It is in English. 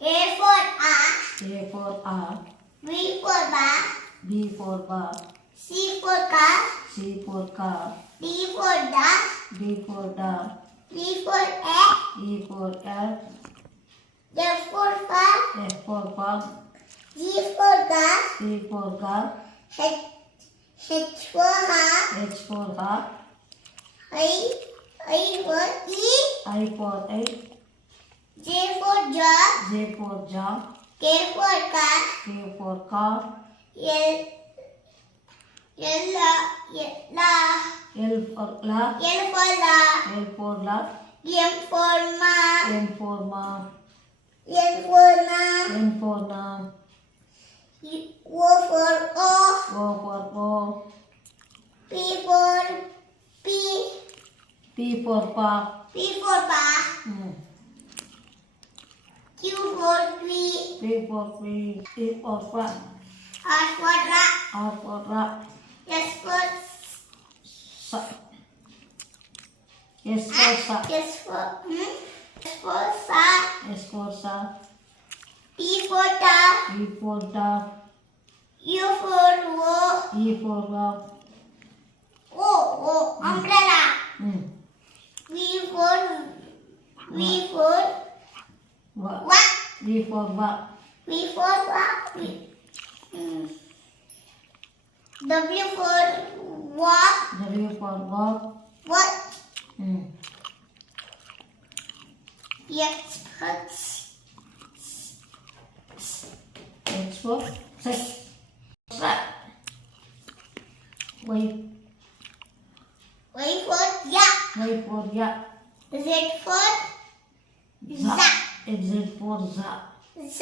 A for A for A. B for bar. B for bar. C for car. C for car. D for duck. D for dog. E for egg. E for egg. F for far. F for pug. G for gas. G for car. H for heart. H for heart. I for E. I for egg. J for jug. J for jug. K for car. K for car. L L for la. for la. L for la. M for ma. N for ma. N for na. N for na. O for o. O for o. P for p. P for pa. P for pa. Q for q. P for p. E for pa. R for ra. R for ra. S for Sa. S for sa. S for sa. S for sa. T for ta. T for ta. U for wo. E for wa. O umbrella. V for Wa. what? V for va. V for what? W for what? W for walk. What? X X for sex. Y. Y for yak. Y for yak. Z for Za. za. Z for za. Z.